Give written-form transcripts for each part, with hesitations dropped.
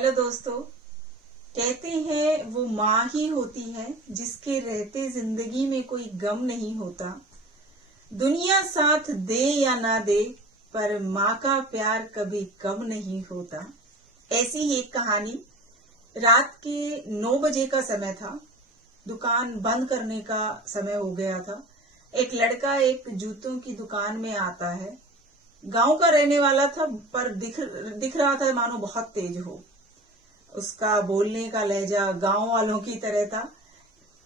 Hello दोस्तों। कहते हैं वो माँ ही होती है जिसके रहते जिंदगी में कोई गम नहीं होता। दुनिया साथ दे या ना दे, पर माँ का प्यार कभी कम नहीं होता। ऐसी ही एक कहानी। रात के 9 बजे का समय था। दुकान बंद करने का समय हो गया था। एक लड़का एक जूतों की दुकान में आता है। गांव का रहने वाला था, पर दिख रहा था मानो बहुत तेज हो। उसका बोलने का लहजा गांव वालों की तरह था,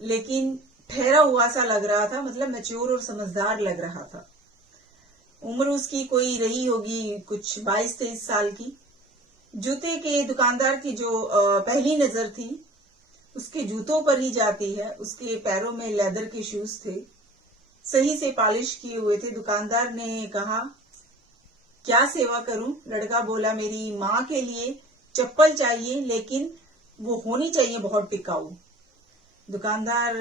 लेकिन ठहरा हुआ सा लग रहा था। मतलब मैच्योर और समझदार लग रहा था। उम्र उसकी कोई रही होगी कुछ 22-23 साल की। जूते के दुकानदार की जो पहली नजर थी उसके जूतों पर ही जाती है। उसके पैरों में लेदर के शूज थे, सही से पॉलिश किए हुए थे। दुकानदार ने कहा, क्या सेवा करूं? लड़का बोला, मेरी माँ के लिए चप्पल चाहिए, लेकिन वो होनी चाहिए बहुत टिकाऊ। दुकानदार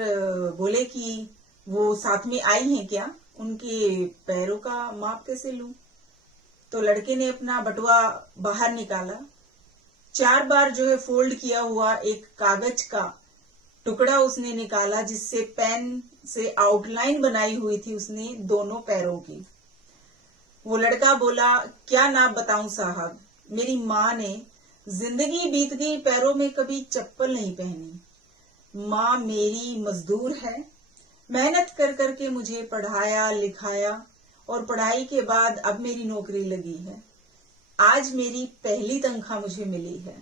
बोले कि वो साथ में आई हैं क्या? उनके पैरों का माप कैसे लूं? तो लड़के ने अपना बटुआ बाहर निकाला। 4 बार जो है फोल्ड किया हुआ एक कागज का टुकड़ा उसने निकाला, जिससे पेन से आउटलाइन बनाई हुई थी उसने दोनों पैरों की। वो लड़का बोला, क्या नाप बताऊं साहब? मेरी माँ ने जिंदगी बीत गई, पैरों में कभी चप्पल नहीं पहनी। माँ मेरी मजदूर है, मेहनत कर करके मुझे पढ़ाया लिखाया, और पढ़ाई के बाद अब मेरी नौकरी लगी है। आज मेरी पहली तनख्वाह मुझे मिली है।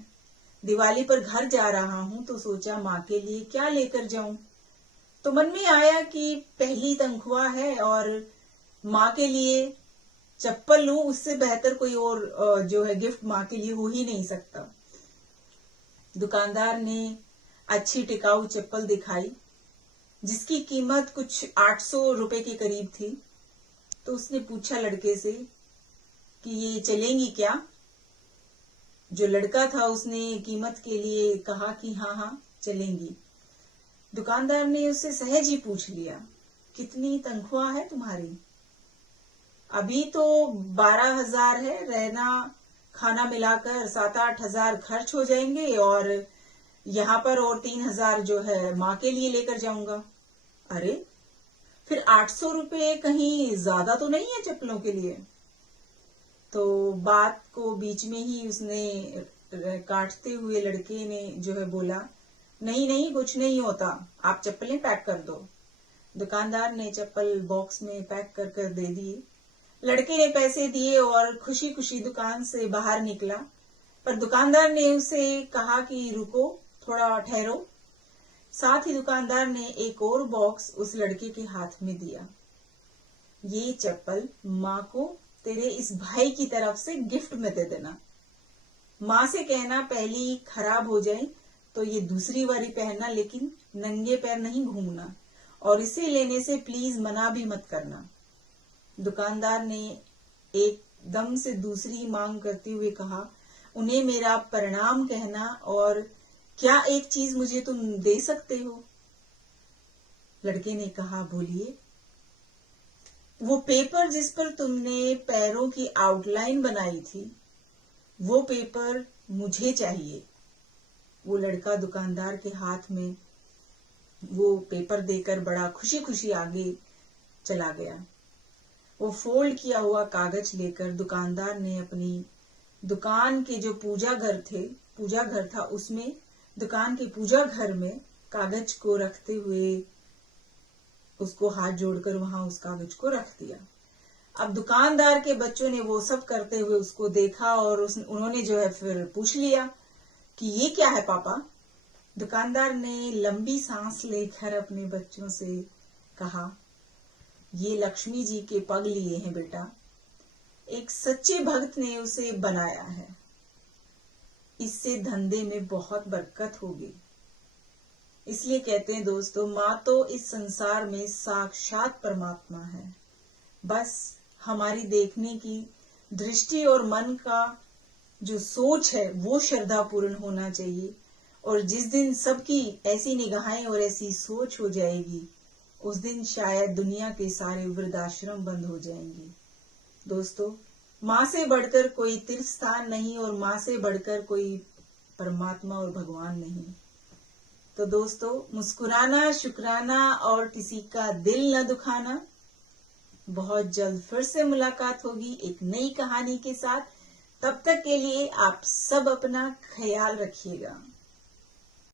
दिवाली पर घर जा रहा हूं तो सोचा माँ के लिए क्या लेकर जाऊं। तो मन में आया कि पहली तनख्वाह है और माँ के लिए चप्पल लूं, उससे बेहतर कोई और जो है गिफ्ट माँ के लिए हो ही नहीं सकता। दुकानदार ने अच्छी टिकाऊ चप्पल दिखाई, जिसकी कीमत कुछ 800 रुपए के करीब थी। तो उसने पूछा लड़के से कि ये चलेंगी क्या? जो लड़का था उसने कीमत के लिए कहा कि हाँ हाँ चलेंगी। दुकानदार ने उससे सहज ही पूछ लिया, कितनी तनख्वाह है तुम्हारी? अभी तो 12,000 है, रहना खाना मिलाकर 7-8 हजार खर्च हो जाएंगे, और यहाँ पर और 3,000 जो है माँ के लिए लेकर जाऊंगा। अरे, फिर 800 रुपए कहीं ज्यादा तो नहीं है चप्पलों के लिए? तो बात को बीच में ही उसने काटते हुए लड़के ने जो है बोला, नहीं नहीं कुछ नहीं होता, आप चप्पलें पैक कर दो। दुकानदार ने चप्पल बॉक्स में पैक कर कर दे दिए। लड़के ने पैसे दिए और खुशी खुशी दुकान से बाहर निकला। पर दुकानदार ने उसे कहा कि रुको, थोड़ा ठहरो। साथ ही दुकानदार ने एक और बॉक्स उस लड़के के हाथ में दिया। ये चप्पल माँ को तेरे इस भाई की तरफ से गिफ्ट में दे देना। माँ से कहना पहली खराब हो जाए तो ये दूसरी वाली पहनना, लेकिन नंगे पैर नहीं घूमना, और इसे लेने से प्लीज मना भी मत करना। दुकानदार ने एकदम से दूसरी मांग करते हुए कहा, उन्हें मेरा प्रणाम कहना, और क्या एक चीज मुझे तुम दे सकते हो? लड़के ने कहा, बोलिए। वो पेपर जिस पर तुमने पैरों की आउटलाइन बनाई थी, वो पेपर मुझे चाहिए। वो लड़का दुकानदार के हाथ में वो पेपर देकर बड़ा खुशी खुशी आगे चला गया। वो फोल्ड किया हुआ कागज लेकर दुकानदार ने अपनी दुकान के जो पूजा घर था उसमें, दुकान के पूजा घर में कागज को रखते हुए उसको हाथ जोड़कर वहां उस कागज को रख दिया। अब दुकानदार के बच्चों ने वो सब करते हुए उसको देखा, और उन्होंने जो है फिर पूछ लिया कि ये क्या है पापा? दुकानदार ने लंबी सांस लेकर अपने बच्चों से कहा, ये लक्ष्मी जी के पग लिए हैं बेटा। एक सच्चे भक्त ने उसे बनाया है, इससे धंधे में बहुत बरकत होगी। इसलिए कहते हैं दोस्तों, माँ तो इस संसार में साक्षात परमात्मा है। बस हमारी देखने की दृष्टि और मन का जो सोच है वो श्रद्धापूर्ण होना चाहिए। और जिस दिन सबकी ऐसी निगाहें और ऐसी सोच हो जाएगी, उस दिन शायद दुनिया के सारे वृद्धाश्रम बंद हो जाएंगे। दोस्तों, माँ से बढ़कर कोई तीर्थ स्थान नहीं, और माँ से बढ़कर कोई परमात्मा और भगवान नहीं। तो दोस्तों, मुस्कुराना, शुक्राना और किसी का दिल न दुखाना। बहुत जल्द फिर से मुलाकात होगी एक नई कहानी के साथ। तब तक के लिए आप सब अपना ख्याल रखिएगा।